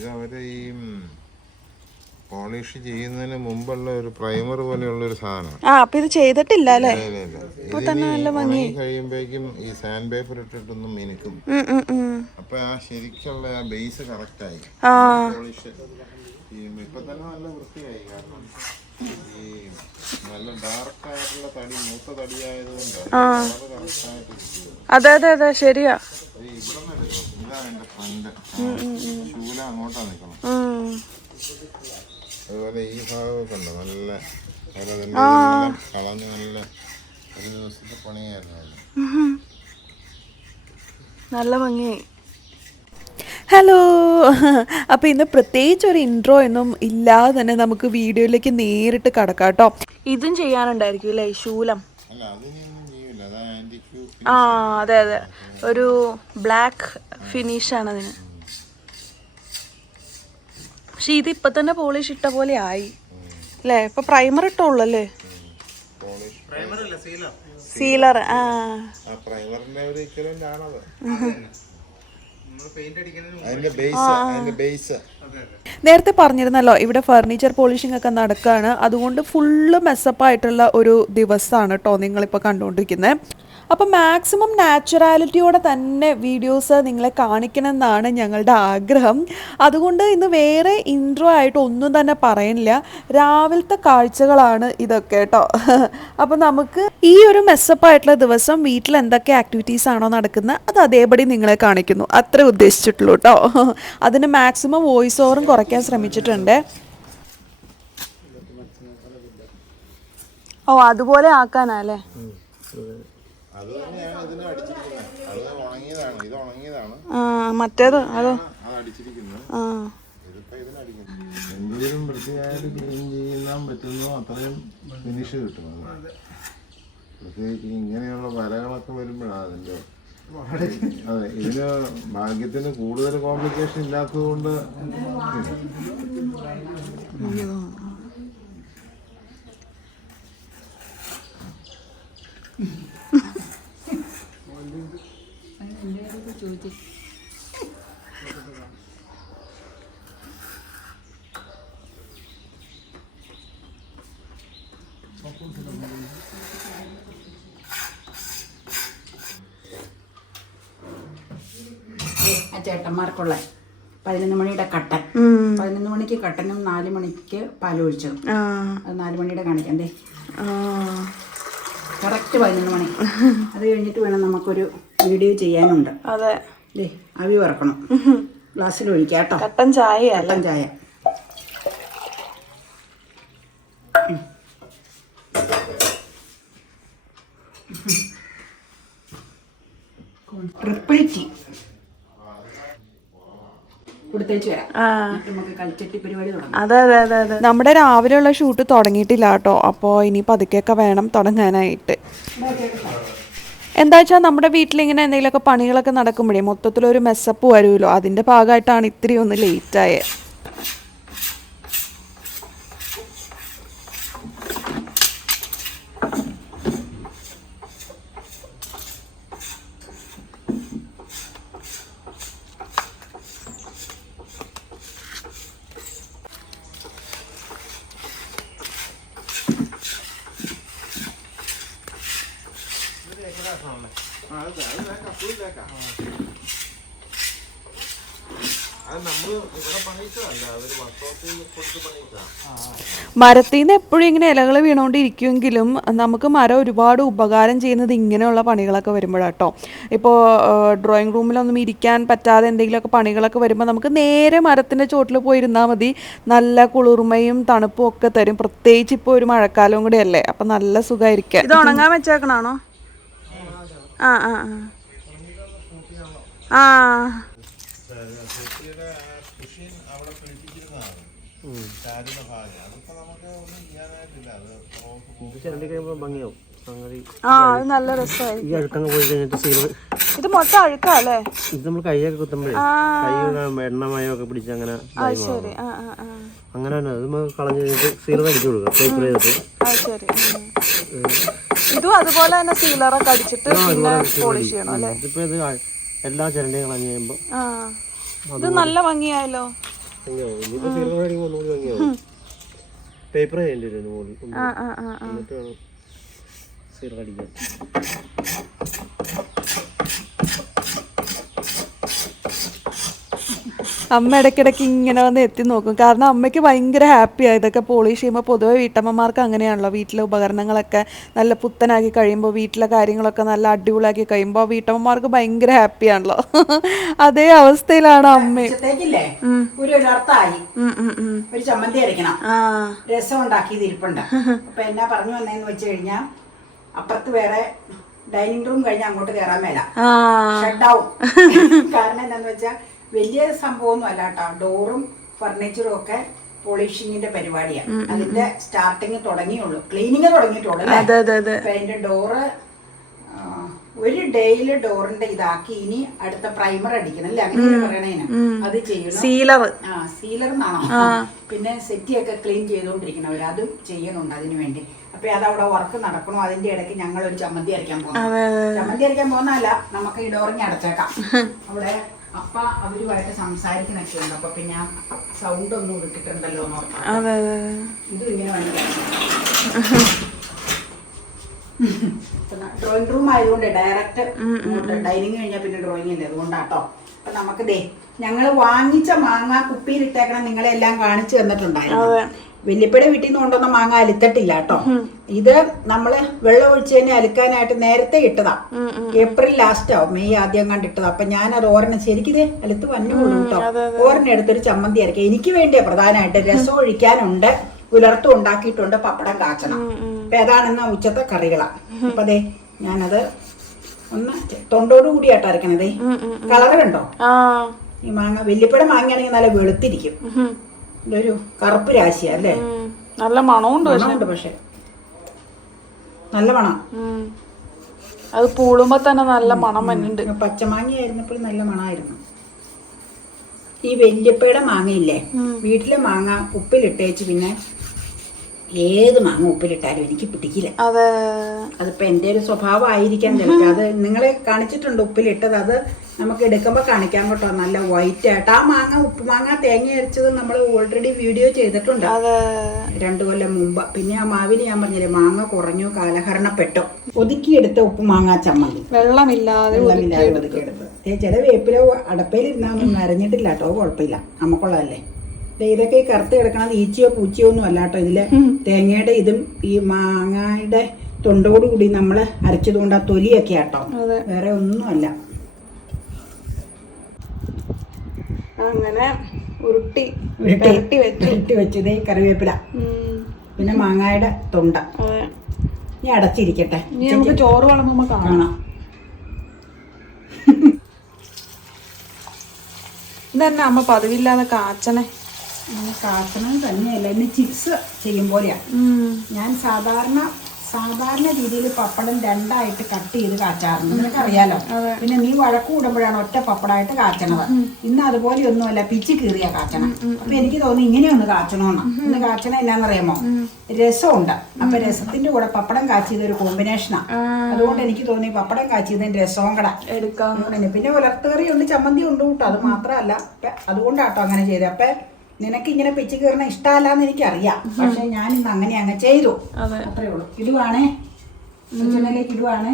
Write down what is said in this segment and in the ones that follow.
ഇത് അവര് ഈ പോളിഷ് ചെയ്യുന്നതിന് മുമ്പുള്ള ഒരു പ്രൈമർ പോലെയുള്ള ഒരു സാധനമാണ്. അപ്പൊ ഇത് ചെയ്തിട്ടില്ല അല്ലേ? കഴിയുമ്പോഴേക്കും ഈ സാൻഡ് പേപ്പർ ഇട്ടിട്ടൊന്നും മിനുക്കും. അപ്പൊ ആ ശരിക്കുള്ള ആ ബേസ് കറക്റ്റ് ആയി. പോളിഷ് ഇപ്പൊ തന്നെ നല്ല വൃത്തിയായി. കാരണം ഈ നല്ല ഡാർക്ക് ആയിട്ടുള്ള തടി, മൂത്ത തടിയായതുകൊണ്ട് അതെ അതെ അതെ ശരിയാ. ഇതാണ് എന്റെ ഫ്രണ്ട്. ശൂല അങ്ങോട്ടാ നിക്കണം. അതുപോലെ ഈ ഭാഗമൊക്കെ ഉണ്ട് നല്ല കളഞ്ഞ് നല്ല ഒരു ദിവസത്തെ പണിയായിരുന്നു. നല്ല ഭംഗിയായി. ഹലോ, അപ്പോൾ ഇന്ന് പ്രത്യേകിച്ച് ഒരു ഇൻട്രോ ഒന്നും ഇല്ലാതെ തന്നെ നമുക്ക് വീഡിയോയിലേക്ക് നേരിട്ട് കടക്കാം കേട്ടോ. ഇതും ചെയ്യാനുണ്ടായിരിക്കും അല്ലേ, ശൂലം? അതെ അതെ, ഒരു ബ്ലാക്ക് ഫിനിഷാണ് അതിന്. പക്ഷെ ഇത് ഇപ്പൊ തന്നെ പോളിഷ് ഇട്ട പോലെ ആയി അല്ലേ? ഇപ്പൊ പ്രൈമർ ഇട്ടുള്ളൂ അല്ലേ? സീലർ. നേരത്തെ പറഞ്ഞിരുന്നല്ലോ ഇവിടെ ഫർണിച്ചർ പോളിഷിംഗ് ഒക്കെ നടക്കുകയാണ്. അതുകൊണ്ട് ഫുള്ള് മെസ്സപ്പായിട്ടുള്ള ഒരു ദിവസമാണ് കേട്ടോ നിങ്ങളിപ്പോൾ കണ്ടുകൊണ്ടിരിക്കുന്നത്. അപ്പം മാക്സിമം നാച്ചുറാലിറ്റിയോടെ തന്നെ വീഡിയോസ് നിങ്ങളെ കാണിക്കണം എന്നാണ് ഞങ്ങളുടെ ആഗ്രഹം. അതുകൊണ്ട് ഇന്ന് വേറെ ഇൻട്രോ ആയിട്ട് ഒന്നും തന്നെ പറയുന്നില്ല. രാവിലത്തെ കാഴ്ചകളാണ് ഇതൊക്കെ കേട്ടോ. അപ്പം നമുക്ക് ഈ ഒരു മെസ്സപ്പായിട്ടുള്ള ദിവസം വീട്ടിൽ എന്തൊക്കെ ആക്ടിവിറ്റീസ് ആണോ നടക്കുന്നത് അത് അതേപടി നിങ്ങളെ കാണിക്കുന്നു, അത്രേ ഉദ്ദേശിച്ചിട്ടുള്ളൂ കേട്ടോ. അതിന് മാക്സിമം വോയിസ് ഓവറും കുറയ്ക്കാൻ ശ്രമിച്ചിട്ടുണ്ട്. അതുപോലെ ആക്കാനല്ലേ? മറ്റേത് അതോ എന്തെങ്കിലും വൃത്തിയായിട്ട് ക്ലീൻ ചെയ്യാൻ പറ്റുന്നോ അത്രയും ഫിനിഷ് കിട്ടും. പ്രത്യേകിച്ച് ഇങ്ങനെയുള്ള വരകളൊക്കെ വരുമ്പോഴാണ് അതിൻ്റെ. അതെ, ഇതിന് ഭാഗ്യത്തിന് കൂടുതൽ കോംപ്ലിക്കേഷൻ ഇല്ലാത്തത് കൊണ്ട് ചേട്ടന്മാർക്കുള്ള 11 മണിയുടെ കട്ടൻ. 11 മണിക്ക് കട്ടനും 4 മണിക്ക് പാലൊഴിച്ചതും. അത് 4 മണിയുടെ കാണിക്കണ്ടേ? കറക്റ്റ് 11 മണി. അത് കഴിഞ്ഞിട്ട് വേണം നമുക്കൊരു വീഡിയോ ചെയ്യാനുണ്ട്. അതെ, അരി വറക്കണം. ഗ്ലാസ്സിൽ ഒഴിക്കാം കേട്ടോ. കട്ടൻ ചായ. കട്ടൻ ചായ. ട്രിപ്പിൾ ടീ കൊടുത്തേച്ച് വരാം. നമുക്ക് കളിച്ചട്ടി പരിപാടി തുടങ്ങാം. അതെ അതെ അതെ അതെ. നമ്മുടെ രാവിലെയുള്ള ഷൂട്ട് തുടങ്ങിയിട്ടില്ല കേട്ടോ. അപ്പോൾ ഇനി പതുക്കെയൊക്കെ വേണം തുടങ്ങാനായിട്ട്. എന്താ വെച്ചാൽ നമ്മുടെ വീട്ടിലിങ്ങനെ എന്തെങ്കിലുമൊക്കെ പണികളൊക്കെ നടക്കുമ്പോഴേ മൊത്തത്തിലൊരു മെസ്സപ്പ് വരുമല്ലോ. അതിൻ്റെ ഭാഗമായിട്ടാണ് ഇത്തിരി ഒന്ന് ലേറ്റായത്. മരത്തിൽ നിന്ന് എപ്പോഴും ഇങ്ങനെ ഇലകൾ വീണുകൊണ്ടിരിക്കുമെങ്കിലും നമുക്ക് മരം ഒരുപാട് ഉപകാരം ചെയ്യുന്നത് ഇങ്ങനെയുള്ള പണികളൊക്കെ വരുമ്പോഴാട്ടോ. ഇപ്പോൾ ഡ്രോയിങ് റൂമിലൊന്നും ഇരിക്കാൻ പറ്റാതെ എന്തെങ്കിലുമൊക്കെ പണികളൊക്കെ വരുമ്പോൾ നമുക്ക് നേരെ മരത്തിൻ്റെ ചോട്ടിൽ പോയിരുന്നാൽ മതി. നല്ല കുളിർമയും തണുപ്പും ഒക്കെ തരും. പ്രത്യേകിച്ച് ഇപ്പോൾ ഒരു മഴക്കാലവും കൂടെ അല്ലേ, അപ്പം നല്ല സുഖമായിരിക്കാം. ഇത് ഉണങ്ങാൻ വെച്ചേക്കണാണോ? ആ ആ ആ അത് നല്ല രസമായിരിക്കും. ഇത് മൊത്തം അഴുക്കല്ലേ? ഇത് നമ്മൾ കൈയൊക്കെ കുത്തുമ്പോഴേ കൈ എണ്ണമയമൊക്കെ പിടിച്ച് അങ്ങനെ അങ്ങനെ തന്നെ അത് കളഞ്ഞു കഴിഞ്ഞിട്ട് സീലർ അടിച്ചു കൊടുക്കുക. പേപ്പർ ചെയ്തിട്ട് ഇതും അതുപോലെ തന്നെ സീലറൊക്കെ അടിച്ചിട്ട് പോളിഷ് ചെയ്യണം അല്ലേ? ഇതിപ്പോ ഇത് എല്ലാ ചിരണ്ടയും കളഞ്ഞു കഴിയുമ്പോ ഇത് നല്ല ഭംഗിയായല്ലോ. ഭംഗിയാവും. ഇനിയിപ്പോൾ സീറോ അടിക്കുമ്പോൾ ഒന്നുകൂടി ഭംഗിയാവും. പേപ്പർ ചെയ്യേണ്ടി വരും മുകളിൽ, എന്നിട്ട് വേണം സീറോ അടിക്കാൻ. അമ്മ ഇടയ്ക്കിടയ്ക്ക് ഇങ്ങനെ വന്ന് എത്തി നോക്കും. കാരണം അമ്മയ്ക്ക് ഭയങ്കര ഹാപ്പിയാണ് ഇതൊക്കെ പോളിഷ് ചെയ്യുമ്പോൾ. പൊതുവെ വീട്ടമ്മമാർക്ക് അങ്ങനെയാണല്ലോ, വീട്ടിലെ ഉപകരണങ്ങളൊക്കെ നല്ല പുത്തനാക്കി കഴിയുമ്പോൾ, വീട്ടിലെ കാര്യങ്ങളൊക്കെ നല്ല അടിപൊളിയാക്കി കഴിയുമ്പോൾ വീട്ടമ്മമാർക്ക് ഭയങ്കര ഹാപ്പിയാണല്ലോ. അതേ അവസ്ഥയിലാണ് അമ്മ. ഒരു ഉലർത്തായി ഒരു ചമ്മന്തി അരയ്ക്കണം, രസം ഉണ്ടാക്കിയത് ഇരിപ്പുണ്ട്. അപ്പൊ എന്നാ പറഞ്ഞു വന്നേന്ന് വെച്ച് കഴിഞ്ഞാൽ അപ്പുറത്ത് വേറെ ഡൈനിങ് റൂം കഴിഞ്ഞ് അങ്ങോട്ട് കയറാൻ മേല, ഷട്ടാവും. കാരണം എന്താന്ന് വെച്ചാൽ വലിയ സംഭവമൊന്നും അല്ല കേട്ടോ. ഡോറും ഫർണിച്ചറും ഒക്കെ പോളിഷിങ്ങിന്റെ പരിപാടിയാണ്. അതിന്റെ സ്റ്റാർട്ടിങ് തുടങ്ങിയുള്ളൂ, ക്ലീനിങ് തുടങ്ങിയിട്ടുള്ളൂ. അപ്പൊ അതിന്റെ ഡോറ് ഒരു ഡേയില് ഡോറിന്റെ ഇതാക്കി ഇനി അടുത്ത പ്രൈമർ അടിക്കണം അല്ലേ, അങ്ങനെ പറയണേന്. അത് ചെയ്യണം. സീലർ എന്നാണോ. പിന്നെ സെറ്റിയൊക്കെ ക്ലീൻ ചെയ്തോണ്ടിരിക്കണം അവര്, അതും ചെയ്യണുണ്ട് അതിനു വേണ്ടി. അപ്പൊ അതവിടെ വർക്ക് നടക്കണോ. അതിന്റെ ഇടയ്ക്ക് ഞങ്ങൾ ഒരു ചമ്മന്തി അരയ്ക്കാൻ പോകുന്നു. ചമ്മന്തി അരയ്ക്കാൻ പോകുന്നതല്ല, നമുക്ക് ഈ ഡോറിഞ്ഞ് അടച്ചേക്കാം. അവിടെ അപ്പ അവരുമായിട്ട് സംസാരിക്കുന്നൊക്കെ ഉണ്ട്. അപ്പൊ പിന്നെ സൗണ്ട് ഒന്നും ഇട്ടിട്ടുണ്ടല്ലോ എന്ന് പറഞ്ഞു. ഇത് ഇങ്ങനെ ഡ്രോയിങ് റൂം ആയതുകൊണ്ട് ഡയറക്റ്റ് ഡൈനിങ് കഴിഞ്ഞാൽ പിന്നെ ഡ്രോയിങ് ഇല്ല, അതുകൊണ്ടാട്ടോ. അപ്പൊ നമുക്ക് ഞങ്ങള് വാങ്ങിച്ച മാങ്ങ കുപ്പിയിലിട്ടേക്കണം നിങ്ങളെല്ലാം കാണിച്ചു തന്നിട്ടുണ്ടായിരുന്നു. വല്യപ്പയുടെ വീട്ടിൽ നിന്ന് കൊണ്ടുവന്ന മാങ്ങ അലുത്തിട്ടില്ല കേട്ടോ. ഇത് നമ്മള് വെള്ളം ഒഴിച്ചതിനെ അലുക്കാനായിട്ട് നേരത്തെ ഇട്ടതാ. ഏപ്രിൽ ലാസ്റ്റ് ആവും, മെയ് ആദ്യം കണ്ടിട്ടതാ. അപ്പൊ ഞാൻ അത് ഓരെണ്ണം ശരിക്കിത് അലുത്ത് വന്നുള്ളൂ കേട്ടോ. ഓരെണ്ണം എടുത്തൊരു ചമ്മന്തി അരക്കാം. എനിക്ക് വേണ്ടിയാ പ്രധാനമായിട്ട്. രസം ഒഴിക്കാനുണ്ട്, ഉലർത്തും ഉണ്ടാക്കിയിട്ടുണ്ട്, പപ്പടം കാച്ചണം. അപ്പൊ ഏതാണെന്ന ഉച്ചത്തെ കറികളാ. അപ്പൊ അതെ ഞാനത് ഒന്ന് തൊണ്ടോട് കൂടിയായിട്ട് അരക്കണതേ. കളറ് കണ്ടോ ഈ മാങ്ങ. വല്യപ്പയുടെ മാങ്ങയാണെങ്കിൽ നല്ല വെളുത്തിരിക്കും, ഇതൊരു കറുപ്പ് രാശിയാ അല്ലേ. നല്ല മണമുണ്ട് പക്ഷെ നല്ല മണം. അത് പൂളുമ്പോ തന്നെ നല്ല മണം വന്നിട്ടുണ്ട്. പച്ചമാങ്ങ ആയിരുന്നപ്പോൾ നല്ല മണമായിരുന്നു. ഈ വല്യപ്പയുടെ മാങ്ങയില്ലേ, വീട്ടിലെ മാങ്ങ ഉപ്പിലിട്ടേച്ച് പിന്നെ ഏത് മാങ്ങ ഉപ്പിലിട്ടാലും എനിക്ക് പിടിക്കില്ല. അതിപ്പോ എന്റെ ഒരു സ്വഭാവം ആയിരിക്കാം ചിലപ്പോൾ. അത് നിങ്ങളെ കാണിച്ചിട്ടുണ്ട് ഉപ്പിലിട്ടത്, അത് നമുക്ക് എടുക്കുമ്പോ കാണിക്കാൻ കേട്ടോ. നല്ല വൈറ്റ് ആയിട്ട് ആ മാങ്ങ, ഉപ്പുമാങ്ങ തേങ്ങ അരച്ചത് നമ്മൾ ഓൾറെഡി വീഡിയോ ചെയ്തിട്ടുണ്ട് 2 കൊല്ലം മുമ്പ്. പിന്നെ ആ മാവിന് ഞാൻ പറഞ്ഞില്ലേ മാങ്ങ കുറഞ്ഞു, കാലഹരണപ്പെട്ടു. ഒതുക്കിയെടുത്ത ഉപ്പുമാങ്ങ ചമ്മന്തി, വെള്ളമില്ലാതെ ഒതുക്കിയെടുത്ത്. ചില വേപ്പില അടപ്പയിലിരുന്നൊന്നും നരഞ്ഞിട്ടില്ല കേട്ടോ, കുഴപ്പമില്ല, നമുക്കുള്ളതല്ലേ. ഇതൊക്കെ ഈ കറുത്ത് കിടക്കണത് ഈച്ചയോ പൂച്ചയോ ഒന്നും അല്ല കേട്ടോ. ഇതിലെ തേങ്ങയുടെ ഇതും ഈ മാങ്ങയുടെ തൊണ്ടോടുകൂടി നമ്മള് അരച്ചതുകൊണ്ട് ആ തൊലിയൊക്കെ ആട്ടോ, വേറെ ഒന്നുമല്ല. അങ്ങനെ ഉരുട്ടി വെച്ചതേ കറിവേപ്പില, പിന്നെ മാങ്ങയുടെ തൊണ്ട. ഇനി അടച്ചിരിക്കട്ടെ, നമുക്ക് ചോറ് വളർന്നുമ്പോ കാണാം. ഇതന്നെ അമ്മ പതിവില്ലാതെ കാച്ചണേ. കാച്ചണം തന്നെയല്ല, ഇന്ന് ചിപ്സ് ചെയ്യും പോലെയാ. ഞാൻ സാധാരണ രീതിയിൽ പപ്പടം 2ആയിട്ട് കട്ട് ചെയ്ത് കാച്ചാറുണ്ട്, നിനക്കറിയാലോ. പിന്നെ നീ വഴക്ക് കൂടുമ്പോഴാണ് ഒറ്റ പപ്പടമായിട്ട് കാച്ചണത്. ഇന്ന് അതുപോലെ ഒന്നുമല്ല, പിച്ചി കീറിയാ കാച്ചണം. അപ്പൊ എനിക്ക് തോന്നി ഇങ്ങനെയൊന്ന് കാച്ചണമെന്ന്. ഇന്ന് കാച്ചണം എന്നാന്നറിയാമോ, രസമുണ്ട്. അപ്പൊ രസത്തിന്റെ കൂടെ പപ്പടം കാച്ചിയത് ഒരു കോമ്പിനേഷനാ. അതുകൊണ്ട് എനിക്ക് തോന്നി പപ്പടം കാച്ചിയതിന് രസവും കൂടെ എടുക്കാം. പിന്നെ ഉലർത്തുകറി ഉണ്ട്, ചമ്മന്തി ഉണ്ട് കൂട്ടോ. അത് മാത്രമല്ല, അതുകൊണ്ടാട്ടോ അങ്ങനെ ചെയ്തത്. അപ്പൊ നിനക്ക് ഇങ്ങനെ പിച്ചു കീറണ ഇഷ്ടമല്ലാന്ന് എനിക്കറിയാം, പക്ഷെ ഞാൻ ഇന്ന് അങ്ങനെ അങ്ങ് ചെയ്തു, അത്രേ ഉള്ളൂ. ഇടുവാണേ, കിച്ചണിലേക്ക് ഇടുവാണേ.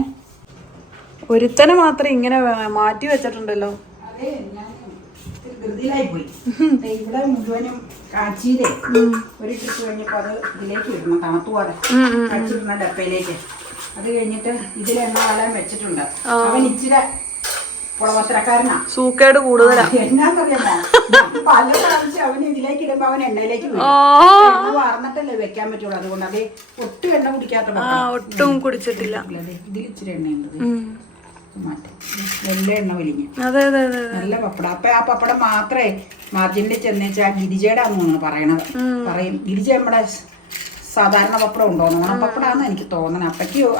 ഒരുത്തനെ മാത്രം ഇങ്ങനെ മാറ്റി വെച്ചിട്ടുണ്ടല്ലോ. അതെ, ഞാൻ ധൃതിയിലായി പോയി. ഇവിടെ മുഴുവനും കാച്ചിയതേ ഒരു ട്രിപ്പ് കഴിഞ്ഞപ്പോ അത് ഇതിലേക്ക് ഇടണം, തണുത്തുപോലെ കാച്ചിരുന്ന ഡപ്പയിലേക്ക്. അത് കഴിഞ്ഞിട്ട് ഇതിൽ എണ്ണ കാലം വെച്ചിട്ടുണ്ട്. അവൻ ഇച്ചിരി പുളവത്രക്കാരനാ, സൂക്കേട് കൂടുതലാ. എന്നാന്നറിയാമോ, പല പ്രാവശ്യം അവന് ഇതിലേക്ക് ഇടുമ്പോ അവൻ എണ്ണയിലേക്ക് വാർന്നിട്ടല്ലേ വെക്കാൻ പറ്റുള്ളൂ. അതുകൊണ്ട് അത് ഒട്ടും എണ്ണ കുടിക്കാത്ത, ഒട്ടും കുടിച്ചിട്ടില്ല. ഇതിൽ ഇച്ചിരി എണ്ണയുണ്ട്, മാറ്റം നല്ല എണ്ണ വലിഞ്ഞ് നല്ല പപ്പടം. അപ്പൊ ആ പപ്പടം മാത്രമേ മാർജിനിൽ ചെന്നേച്ച് ആ ഗിരിജയുടെയാന്ന് തോന്നുന്നു പറയണത്. പറയും ഗിരിജ നമ്മുടെ സാധാരണ പപ്പടം ഉണ്ടോ, ഓണപ്പപ്പടാന്ന് എനിക്ക് തോന്നണം.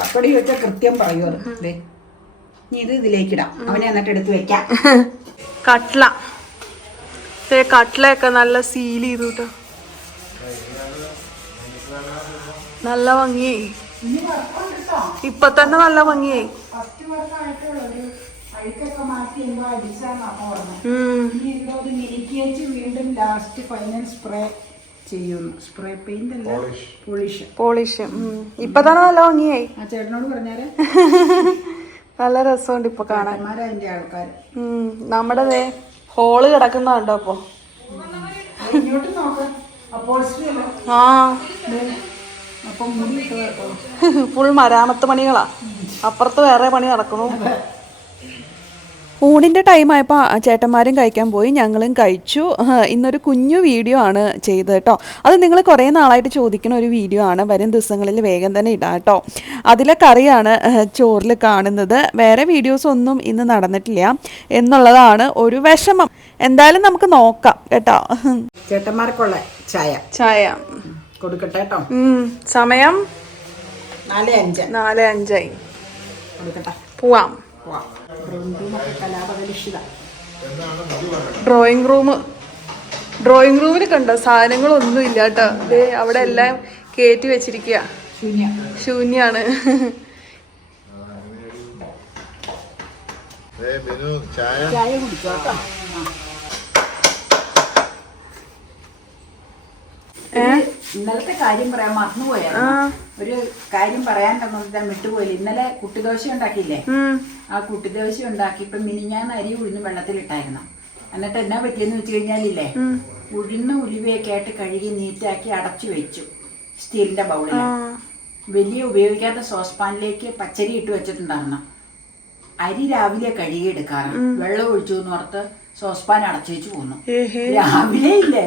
അപ്പടി വെച്ചാൽ കൃത്യം പറയൂ അത്. അതെ, ഇനി ഇത് ഇതിലേക്കിടാം, അവനെ എന്നിട്ട് എടുത്ത് വെക്കാം. കട്ട്ലയൊക്കെ നല്ല സീൽ ചെയ്തു കേട്ടോ, നല്ല ഭംഗിയായി. ഇപ്പൊ തന്നെ നല്ല ഭംഗിയായി. അഴുക്കൊക്കെ മാറ്റി എന്തോ അടിച്ചാന്ന് അമ്മ പറഞ്ഞു. ഇനി എന്തോ ഒരു മിനിക്കേറ്റ് വീണ്ടും ലാസ്റ്റ് ഫൈനൽ സ്പ്രേ ചെയ്യുന്നു. സ്പ്രേ പെയിന്റ് അല്ല, പോളിഷ്. ഇപ്പൊ തന്നെ നല്ല ഭംഗിയായി. ആ ചേട്ടനോട് പറഞ്ഞാല് നല്ല രസമുണ്ട് ഇപ്പൊ കാണാൻ. അതിന്റെ ആൾക്കാർ നമ്മുടെ ഹോള് കിടക്കുന്നുണ്ടോ അപ്പൊ? ഇങ്ങോട്ട് നോക്കാം. ആ ഫുൾ മരാമത്ത് പണികളാ. അപ്പുറത്ത് വേറെ പണി നടക്കണു. ഊണിൻ്റെ ടൈം ആയപ്പോൾ ചേട്ടന്മാരും കഴിക്കാൻ പോയി, ഞങ്ങളും കഴിച്ചു. ഇന്നൊരു കുഞ്ഞു വീഡിയോ ആണ് ചെയ്തത് കേട്ടോ. അത് നിങ്ങൾ കുറേ നാളായിട്ട് ചോദിക്കുന്ന ഒരു വീഡിയോ ആണ്. വരും ദിവസങ്ങളിൽ വേഗം തന്നെ ഇടാം കേട്ടോ. അതിലെ കറിയാണ് ചോറിൽ കാണുന്നത്. വേറെ വീഡിയോസ് ഒന്നും ഇന്ന് നടന്നിട്ടില്ല എന്നുള്ളതാണ് ഒരു വിഷമം. എന്തായാലും നമുക്ക് നോക്കാം കേട്ടോ. ചേട്ടന്മാർക്കുള്ള ചായ കൊടുക്കട്ടെ കേട്ടോ. സമയം 4:05 കൊടുക്കട്ടെ. പോവാം. കലാപകലുഷിത ഡ്രോയിങ് റൂമിൽ കണ്ടോ സാധനങ്ങളൊന്നും ഇല്ല കേട്ടോ. അവിടെ എല്ലാം കയറ്റി വെച്ചിരിക്കുക, ശൂന്യാണ്. ചായ കുടിച്ചോ കേട്ടോ. ഇന്നലത്തെ കാര്യം പറയാൻ മറന്നുപോയായിരുന്നു. ഒരു കാര്യം പറയാൻ വിട്ടുപോയില്ല. ഇന്നലെ കുട്ടിദോശ ഉണ്ടാക്കിയില്ലേ? ആ കുട്ടിദോശ ഉണ്ടാക്കിയപ്പോ മിനിഞ്ഞാന്ന് അരി ഉഴുന്ന് വെള്ളത്തിലിട്ടായിരുന്നു. എന്നിട്ട് എന്നാ പറ്റിയെന്ന് വെച്ച് കഴിഞ്ഞാലില്ലേ, ഉഴുന്ന് ഉലുവയൊക്കെ ആയിട്ട് കഴുകി നീറ്റാക്കി അടച്ചു വെച്ചു സ്റ്റീലിന്റെ ബൗളില്. വലിയ ഉപയോഗിക്കാത്ത സോസ്പാനിലേക്ക് പച്ചരി ഇട്ട് വെച്ചിട്ടുണ്ടായിരുന്നു. അരി രാവിലെ കഴുകിയെടുക്കാറ്. വെള്ളം ഒഴിച്ചു എന്ന് ഓർത്ത് സോസ്പാൻ അടച്ചു വെച്ച് പോന്നു. രാവിലെ ഇല്ലേ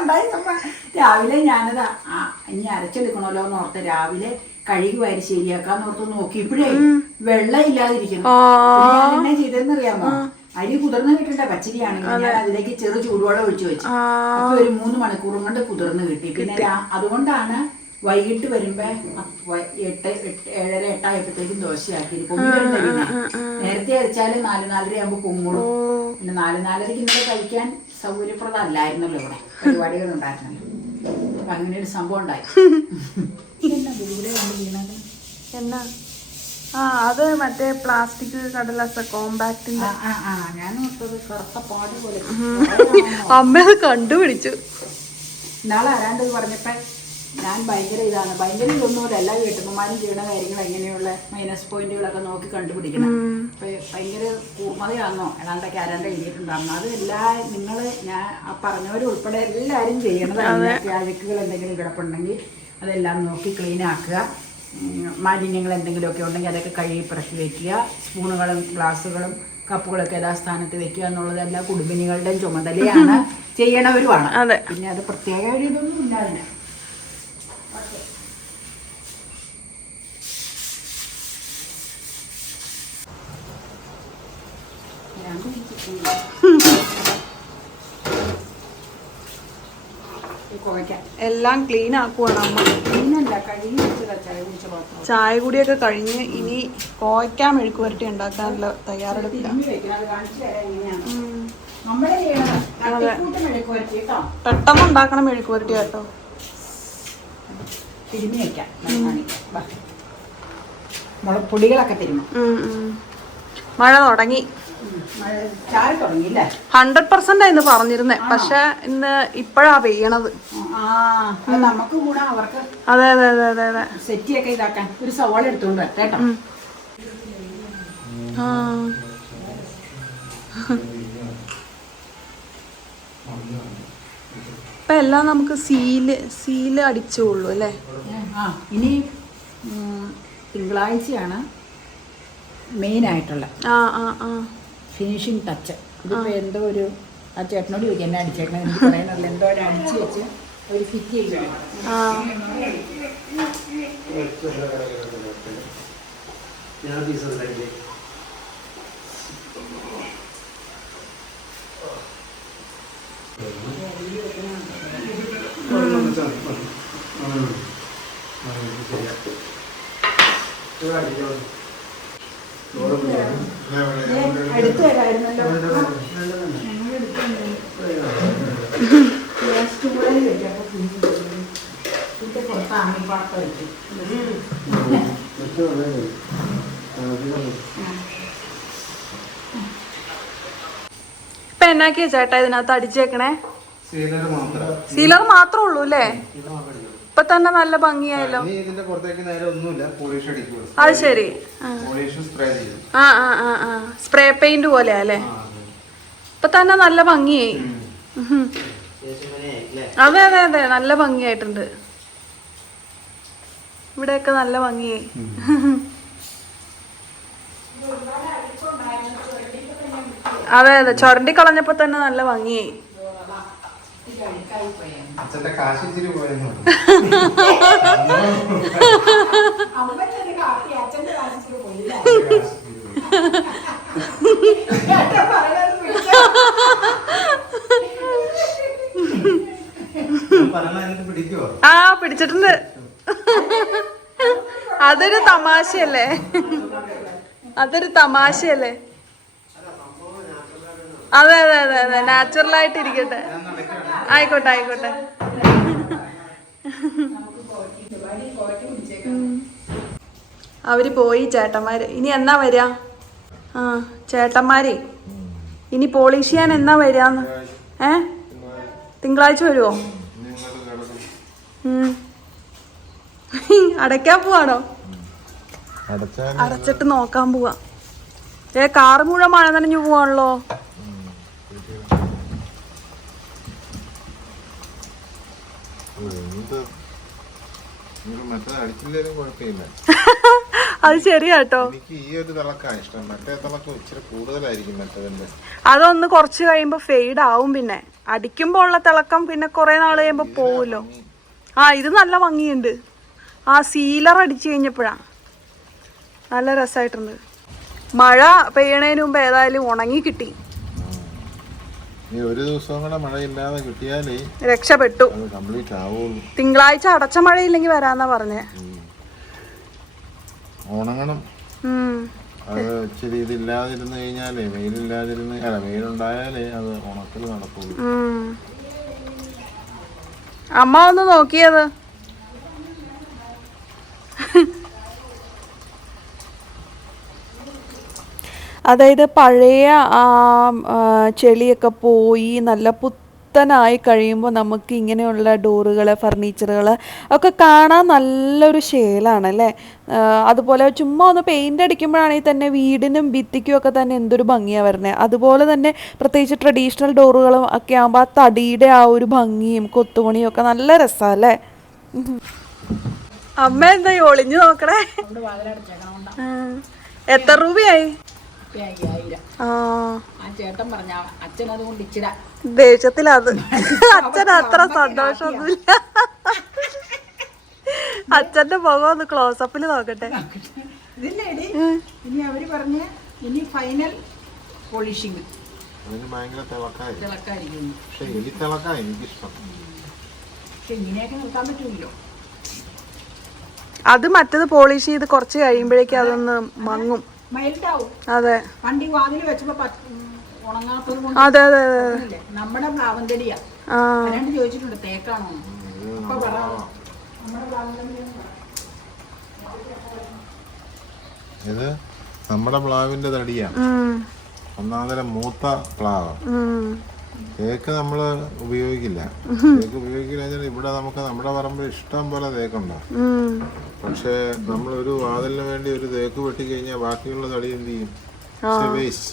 ഉണ്ടായി. രാവിലെ ഞാനത് ഇനി അരച്ചെടുക്കണല്ലോ എന്ന് ഓർത്ത് രാവിലെ കഴുകി വാരി ശരിയാക്കാന്ന് ഓർത്ത് നോക്കിയപ്പോഴേ വെള്ളം ഇല്ലാതിരിക്കുന്നു. ഞാൻ എന്നാ ചെയ്തെന്ന് അറിയാമോ? അരി കുതിർന്ന് കിട്ടണ്ടേ പച്ചരിയാണെങ്കിൽ ഞാൻ അതിലേക്ക് ചെറു ചൂടുവെള്ളം ഒഴിച്ചു വെച്ചു. അപ്പൊ ഒരു 3 മണിക്കൂറും കൊണ്ട് കുതിർന്ന് കിട്ടി. പിന്നെ അതുകൊണ്ടാണ് വൈകിട്ട് വരുമ്പോ 7:30 ആയപ്പോഴത്തേക്കും ദോശയാക്കി പൊങ്ങി വരുന്ന. പിന്നെ നേരത്തെ അരച്ചാല് 4:30 ആകുമ്പോ പൊങ്ങുള്ളൂ. പിന്നെ 4:30 ഇന്നലെ കഴിക്കാൻ സൗകര്യപ്രദമല്ലായിരുന്നല്ലോ, ഇവിടെ പരിപാടികൾ ഉണ്ടായിരുന്നല്ലോ. അപ്പൊ അങ്ങനെ ഒരു സംഭവം ഉണ്ടായി. എന്നാ അത് മറ്റേ പ്ലാസ്റ്റിക് കടലാസ കോമ്പാക്ടിന്റെ. ഞാൻ കറുത്ത പാട് പോലെ അമ്മ അത് കണ്ടുപിടിച്ചു. നാളെ ആരാണ്ട് പറഞ്ഞപ്പോ ഞാൻ ഭയങ്കര ഇതൊന്നുമില്ല. എല്ലാ വീട്ടമ്മമാരും ചെയ്യുന്ന കാര്യങ്ങൾ എങ്ങനെയുള്ള മൈനസ് പോയിന്റുകളൊക്കെ നോക്കി കണ്ടുപിടിക്കണം. ഭയങ്കര കൂർമ്മതയാണെന്നോ ഏതാണ്ടൊക്കെ ആരാണ്ട് എഴുതിയിട്ടുണ്ടായിരുന്നു. അത് ഞാൻ പറഞ്ഞവരുൾപ്പെടെ എല്ലാവരും ചെയ്യണതാണ്. അഴുക്കുകൾ എന്തെങ്കിലും കിടപ്പുണ്ടെങ്കിൽ അതെല്ലാം നോക്കി ക്ലീൻ ആക്കുക. മാലിന്യങ്ങൾ എന്തെങ്കിലുമൊക്കെ ഉണ്ടെങ്കിൽ അതൊക്കെ കഴുകി പിറക്കി വെക്കുക. സ്പൂണുകളും ഗ്ലാസ്സുകളും കപ്പുകളൊക്കെ യഥാസ്ഥാനത്ത് വെക്കുക എന്നുള്ളത് എല്ലാ കുടുംബിനികളുടെയും ചുമതലയാണ്, ചെയ്യണവരുമാണ്. പിന്നെ അത് പ്രത്യേക ഒരു ഇതൊന്നും ഇല്ല അതിന്. എല്ലാം ക്ലീൻ ആക്കുവാണ് അമ്മ. ചായ കുടിയൊക്കെ കഴിഞ്ഞ് ഇനി കോയ്ക്കാൻ മെഴുക്ക് പുരട്ടി ഉണ്ടാക്കാനുള്ള തയ്യാറെടുപ്പില്ല. പെട്ടെന്ന് ഉണ്ടാക്കണം മെഴുക്ക് പുരട്ടി കേട്ടോ. പൊടികളൊക്കെ തിരുമ്മ. മഴ തുടങ്ങി. 100% ഇന്ന് പറഞ്ഞിരുന്നേ, പക്ഷെ ഇന്ന് ഇപ്പഴാ പെയ്യണത്. നമുക്ക് കൂടെ അവർക്ക് അതെ അതെ അതെ അതെ അതെ സെറ്റിയൊക്കെ ഇതാക്കാൻ ഒരു സവാള എടുത്തോണ്ട് വരട്ടെ. ഇപ്പൊ എല്ലാം നമുക്ക് സീല് അടിച്ചോളൂ അല്ലേ? ഇനി തിങ്കളാഴ്ചയാണ് മെയിൻ ആയിട്ടുള്ള ഫിനിഷിങ് ടച്ച്. ഇതിപ്പോൾ എന്തോ ഒരു ആ ചേട്ടനോട് ചോദിക്കും എന്നെ അടിച്ചേക്കണം, എനിക്ക് പറയാനുള്ള എന്തോ ഒരു അടിച്ച് വെച്ച് ഒരു ഫിറ്റ് ചെയ്യണം. അടുത്ത് വരായിരുന്നല്ലോ. പുറത്താണ് പാട്ട വെച്ചു. എന്നാക്കിയ ചേട്ടാ ഇതിനകത്ത് അടിച്ചേക്കണേ? സീലർ മാത്രമേ ഉള്ളൂ അല്ലേ? ഇപ്പൊ തന്നെ നല്ല ഭംഗിയായല്ലോ. അത് ശരി. സ്പ്രേ പെയിന്റ് പോലെയാ അല്ലേ? ഇപ്പൊ തന്നെ നല്ല ഭംഗിയായി. അതെ അതെ അതെ, നല്ല ഭംഗിയായിട്ടുണ്ട്. ഇവിടെയൊക്കെ നല്ല ഭംഗിയായി. അതെ അതെ, ചുരണ്ടി കളഞ്ഞപ്പോ തന്നെ നല്ല ഭംഗിയായി. ആ പിടിച്ചിട്ടുണ്ട്. അതൊരു തമാശയല്ലേ? അതൊരു തമാശയല്ലേ? അതെ അതെ അതെ അതെ, നാച്ചുറൽ ആയിട്ട് ഇരിക്കട്ടെ. ആയിക്കോട്ടെ ആയിക്കോട്ടെ. അവര് പോയി ചേട്ടന്മാര്. ഇനി എന്നാ വരിക? ആ ചേട്ടന്മാരെ ഇനി പോളിഷ് ചെയ്യാൻ എന്നാ വരികന്ന്? തിങ്കളാഴ്ച വരുമോ? അടയ്ക്കാൻ പോവാണോ? അടച്ചിട്ട് നോക്കാൻ പോവാ. കാറ് മുഴുവൻ മഴ നനഞ്ഞു പോവാണല്ലോ. അത് ശരിയാട്ടോ. അതൊന്ന് കുറച്ച് കഴിയുമ്പോ ഫെയ്ഡ് ആവും. പിന്നെ അടിക്കുമ്പോ ഉള്ള തിളക്കം പിന്നെ കുറെ നാൾ കഴിയുമ്പോ പോവുമല്ലോ. ആ ഇത് നല്ല ഭംഗിയുണ്ട്. ആ സീലർ അടിച്ചു കഴിഞ്ഞപ്പോഴാ നല്ല രസമായിട്ടുണ്ട്. മഴ പെയ്യണതിന് മുമ്പ് ഏതായാലും ഉണങ്ങി കിട്ടി. ഒരു ദിവസം കൂടെ മഴയില്ലാതെ കിട്ടിയാലേ രക്ഷപ്പെട്ടു. കംപ്ലീറ്റ് ആവുള്ളൂ. തിങ്കളാഴ്ച അടച്ച മഴയില്ലെങ്കിൽ വരാന്നാ പറഞ്ഞേ. ഉണങ്ങണം. അത് ഇച്ചിരി ഇതില്ലാതിരുന്ന് കഴിഞ്ഞാലേ, വെയിലുണ്ടായാലേ അത് ഉണക്കൽ നടക്കുള്ളൂ. അമ്മ ഒന്ന് നോക്കിയത്. അതായത് പഴയ ചെളിയൊക്കെ പോയി നല്ല പുത്തനായി കഴിയുമ്പോൾ നമുക്ക് ഇങ്ങനെയുള്ള ഡോറുകൾ, ഫർണിച്ചറുകൾ ഒക്കെ കാണാൻ നല്ലൊരു ശേലാണ് അല്ലേ? അതുപോലെ ചുമ്മാ ഒന്ന് പെയിൻ്റ് അടിക്കുമ്പോഴാണെങ്കിൽ തന്നെ വീടിനും ഭിത്തിക്കും ഒക്കെ തന്നെ എന്തൊരു ഭംഗിയാണ് വരുന്നത്. അതുപോലെ തന്നെ പ്രത്യേകിച്ച് ട്രഡീഷണൽ ഡോറുകളും ഒക്കെ ആകുമ്പോൾ ആ തടിയുടെ ആ ഒരു ഭംഗിയും കൊത്തുപണിയും ഒക്കെ നല്ല രസമാണ് അല്ലേ? അമ്മ എന്താ ഒളിഞ്ഞു നോക്കണേ? എത്ര രൂപയായി? ദേഷ്യത്തിലത് അച്ഛൻ അത്ര സന്തോഷമൊന്നുമില്ല. അച്ഛന്റെ മുഖം ഒന്ന് ക്ലോസപ്പിൽ നോക്കട്ടെ. ഇനി അവര് പറഞ്ഞ ഇനി ഫൈനൽ പോളിഷിംഗ്. ഇങ്ങനെയൊക്കെ നിർത്താൻ പറ്റൂല്ലോ. അത് മറ്റത് പോളിഷ് ചെയ്ത് കുറച്ച് കഴിയുമ്പോഴേക്കും അതൊന്ന് മങ്ങും. അതെ വണ്ടി വാതിൽ വെച്ചപ്പോ ഉണങ്ങാത്തത്. അതെ അതെ അതെ, നമ്മുടെ പ്ലാവൻ തടിയാ. ചോദിച്ചിട്ടുണ്ട് തേക്കാണോ? ഇത് നമ്മുടെ പ്ലാവിന്റെ തടിയാ. ഒന്നാന്തരം മൂത്ത പ്ലാവ്. തേക്ക് നമ്മള് ഉപയോഗിക്കില്ല. ഇവിടെ നമുക്ക് നമ്മുടെ പറമ്പിൽ ഇഷ്ടം പോലെ തേക്കുണ്ടോ. പക്ഷെ നമ്മളൊരു വാതിലിന് വേണ്ടി ഒരു തേക്ക് വെട്ടി കഴിഞ്ഞാൽ ബാക്കിയുള്ള തടി എന്ത് ചെയ്യും? വേസ്റ്റ്.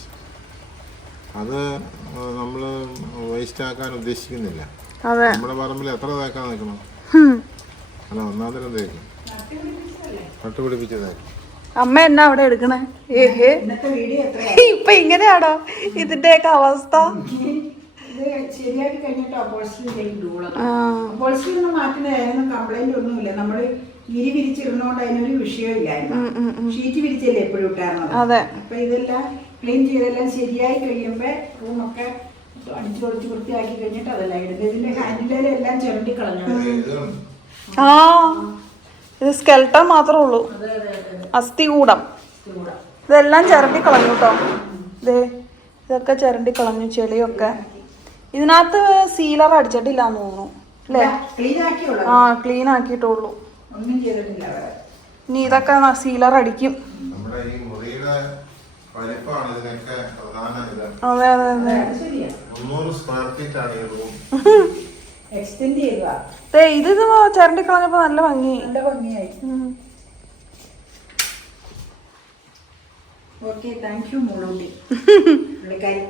അത് നമ്മള് വേസ്റ്റ് ആക്കാൻ ഉദ്ദേശിക്കുന്നില്ല. നമ്മുടെ പറമ്പിൽ എത്ര തേക്കാൻ നിൽക്കണം? അല്ല, ഒന്നാന്തരം തേക്കും, നട്ടുപിടിപ്പിച്ച തേക്കും. അമ്മ എന്നാ അവിടെ എടുക്കണേ? ഏഹേ, ഇപ്പൊ ഇങ്ങനെയാണോ ഇതിന്റെയൊക്കെ അവസ്ഥ? ശരിയാക്കി കഴിഞ്ഞിട്ട് അപ്പോൾസ്റ്ററി ചെയ്യും. അപ്പോൾസ്റ്ററി ഒന്നും മാറ്റുന്നതായിരുന്നു, കംപ്ലൈന്റ് ഒന്നുമില്ല. നമ്മള് ഇരി വിരിച്ചിരുന്നോണ്ട് അതിനൊരു വിഷയമില്ലായിരുന്നു. ഷീറ്റ് വിരിച്ചല്ലേ എപ്പോഴും ഇട്ടായിരുന്നത്. അപ്പൊ ഇതെല്ലാം ക്ലീൻ ചെയ്തെല്ലാം ശരിയായി കഴിയുമ്പോ റൂമൊക്കെ അടിച്ചു പൊളിച്ച് വൃത്തിയാക്കി കഴിഞ്ഞിട്ട് അതെല്ലാം ഇടുന്നത്. ഇതിന്റെ ഹാൻഡിലെല്ലാം ചുരണ്ടി കളഞ്ഞു. ഇത് സ്കെൽട്ടൺ മാത്രമേ ഉള്ളൂ, അസ്ഥികൂടം. ഇതെല്ലാം ചിരണ്ടി കളഞ്ഞു കേട്ടോ. ഇതൊക്കെ ചിരണ്ടി കളഞ്ഞു, ചെളിയൊക്കെ. ഇതിനകത്ത് സീലർ അടിച്ചിട്ടില്ലാന്ന് തോന്നുന്നു അല്ലേ? ആ, ക്ലീൻ ആക്കിയിട്ടുള്ളൂ. ഒന്നും ചെയ്തിട്ടില്ല. ഇനി ഇതൊക്കെ സീലർ അടിക്കും. നമ്മുടെ ഈ മുറിയുടെ വലിപ്പമാണ് ഇതിനൊക്കെ പ്രധാന ഇത്. അതെ അതെ അതെ. ശരിയാ 300 സ്ക്വയർ ഫീറ്റ് ആണ് ഈ റൂം. എക്സ്റ്റെൻഡ് ചെയ്യുക. ഇത് ചരണ്ടി കളഞ്ഞപ്പോ നല്ല ഭംഗി. നല്ല ഭംഗിയായി. ഓക്കെ, താങ്ക് യു മോളൂട്ടി. പുള്ളിക്കാരി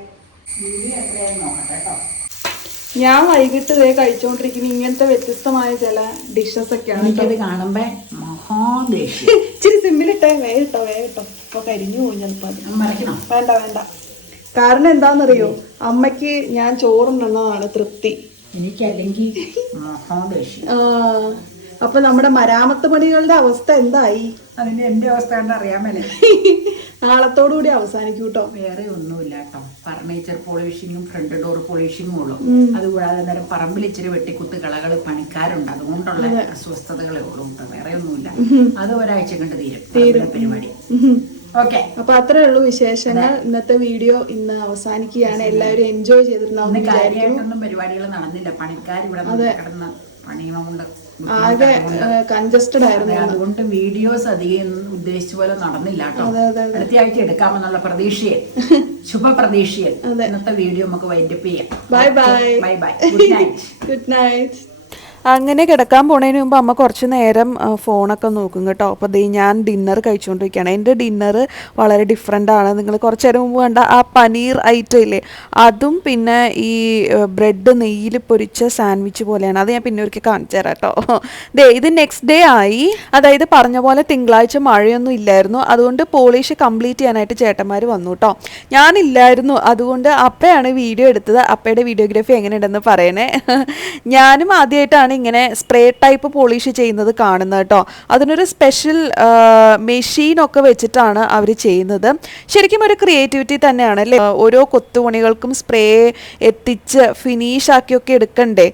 വീഡിയോ എത്രയാണെന്ന് നോക്കട്ടെ കേട്ടോ. ഞാൻ വൈകിട്ട് ഇതേ കഴിച്ചോണ്ടിരിക്കുന്ന ഇങ്ങനത്തെ വ്യത്യസ്തമായ ചില ഡിഷസ് ഒക്കെയാണ്. എനിക്കത് കാണുമ്പോ മഹാദേഷ്യം. ഇച്ചിരി സിമ്മിലിട്ടേ വേട്ടോ അപ്പൊ കരിഞ്ഞു പോയി ചിലപ്പോ അത്. മറക്കണോ? വേണ്ട വേണ്ട. കാരണം എന്താണെന്നറിയോ, അമ്മയ്ക്ക് ഞാൻ ചോറുണ്ടെന്നതാണ് തൃപ്തി. എനിക്കല്ലെങ്കിൽ മഹാദേഷ്യം. അപ്പൊ നമ്മുടെ മരാമത്ത് പണികളുടെ അവസ്ഥ എന്തായി? അതിന്റെ എന്റെ അവസ്ഥ കണ്ട് അറിയാൻ മേലെ. നാളത്തോടുകൂടി അവസാനിക്കും കേട്ടോ. വേറെ ഒന്നുമില്ല കേട്ടോ. ഫർണിച്ചർ പോളിഷിങ്ങും ഫ്രണ്ട് ഡോർ പോളിഷിങ്ങും ഉള്ളൂ. അതുകൂടാതെ നേരം പറമ്പിൽ ഇച്ചിരി വെട്ടിക്കുത്ത് കളകൾ പണിക്കാരുണ്ട്, അതുകൊണ്ടുള്ള അസ്വസ്ഥതകളെ ഉള്ളൂ. വേറെ ഒന്നുമില്ല. അത് ഒരാഴ്ച കണ്ട് തീരും പരിപാടി. ഓക്കെ, അപ്പൊ അത്രേ ഉള്ളൂ വിശേഷങ്ങൾ. ഇന്നത്തെ വീഡിയോ ഇന്ന് അവസാനിക്കുകയാണ്. എല്ലാവരും എൻജോയ് ചെയ്തിട്ടുണ്ടാവും. കാര്യമായിട്ടൊന്നും പരിപാടികൾ നടന്നില്ല. പണിക്കാർ ഇവിടെ കിടന്ന് പണിയുകൊണ്ട് ആകെ കൺജസ്റ്റഡ് ആയിരുന്നു. അതുകൊണ്ട് വീഡിയോസ് അധികം ഉദ്ദേശിച്ച പോലെ നടന്നില്ല കേട്ടോ. അടുത്ത ആഴ്ച എടുക്കാമെന്നുള്ള പ്രതീക്ഷയിൽ, ശുഭപ്രതീക്ഷയിൽ ഇന്നത്തെ വീഡിയോ നമുക്ക് വൈൻഡപ്പ് ചെയ്യാം. Bye bye. Bye bye. Good night. Good night. അങ്ങനെ കിടക്കാൻ പോണതിന് മുമ്പ് അമ്മ കുറച്ച് നേരം ഫോണൊക്കെ നോക്കും കേട്ടോ. അപ്പോൾ ഞാൻ ഡിന്നർ കഴിച്ചുകൊണ്ടിരിക്കുകയാണ്. എൻ്റെ ഡിന്നർ വളരെ ഡിഫറെൻ്റ് ആണ്. നിങ്ങൾ കുറച്ച് നേരം മുമ്പ് കണ്ട ആ പനീർ ഐറ്റം ഇല്ലേ, അതും പിന്നെ ഈ ബ്രെഡ് നെയ്യിൽ പൊരിച്ച സാൻഡ്വിച്ച് പോലെയാണ്. അത് ഞാൻ പിന്നെ ഒരിക്കൽ കാണിച്ചു തരാം കേട്ടോ. ഇത് നെക്സ്റ്റ് ഡേ ആയി. അതായത് പറഞ്ഞ പോലെ തിങ്കളാഴ്ച മഴയൊന്നും ഇല്ലായിരുന്നു. അതുകൊണ്ട് പോളിഷ് കംപ്ലീറ്റ് ചെയ്യാനായിട്ട് ചേട്ടന്മാർ വന്നു കേട്ടോ. ഞാനില്ലായിരുന്നു. അതുകൊണ്ട് അപ്പയാണ് വീഡിയോ എടുത്തത്. അപ്പയുടെ വീഡിയോഗ്രാഫി എങ്ങനെയുണ്ടെന്ന് പറയണേ. ഞാനും ആദ്യമായിട്ടാണ് ഇങ്ങനെ സ്പ്രേ ടൈപ്പ് പോളിഷ് ചെയ്യുന്നത് കാണുന്നത് കേട്ടോ. അതിനൊരു സ്പെഷ്യൽ മെഷീനൊക്കെ വെച്ചിട്ടാണ് അവർ ചെയ്യുന്നത്. ശരിക്കും ഒരു ക്രിയേറ്റിവിറ്റി തന്നെയാണ് അല്ലേ. ഓരോ കൊത്തുപണികൾക്കും സ്പ്രേ എത്തിച്ച് ഫിനിഷ് ആക്കിയൊക്കെ എടുക്കണ്ടേ.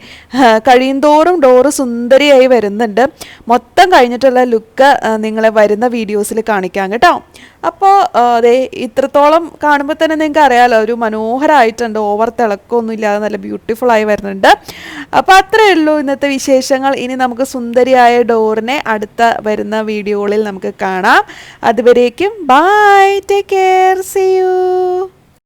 കഴിയുന്തോറും ഡോറ് സുന്ദരിയായി വരുന്നുണ്ട്. മൊത്തം കഴിഞ്ഞിട്ടുള്ള ലുക്ക് നിങ്ങളെ വരുന്ന വീഡിയോസിൽ കാണിക്കാം കേട്ടോ. അപ്പോൾ അതെ, ഇത്രത്തോളം കാണുമ്പോൾ തന്നെ നിങ്ങൾക്ക് അറിയാമല്ലോ, ഒരു മനോഹരമായിട്ടുണ്ട്. ഓവർ തിളക്കമൊന്നും ഇല്ലാതെ നല്ല ബ്യൂട്ടിഫുൾ ആയി വരുന്നുണ്ട്. അപ്പോൾ അത്രയേ ഉള്ളൂ ഇന്നത്തെ വിശേഷങ്ങൾ. ഇനി നമുക്ക് സുന്ദരിയായ ഡോറിനെ അടുത്ത വരുന്ന വീഡിയോകളിൽ നമുക്ക് കാണാം. അതുവരേക്കും bye, take care, see U.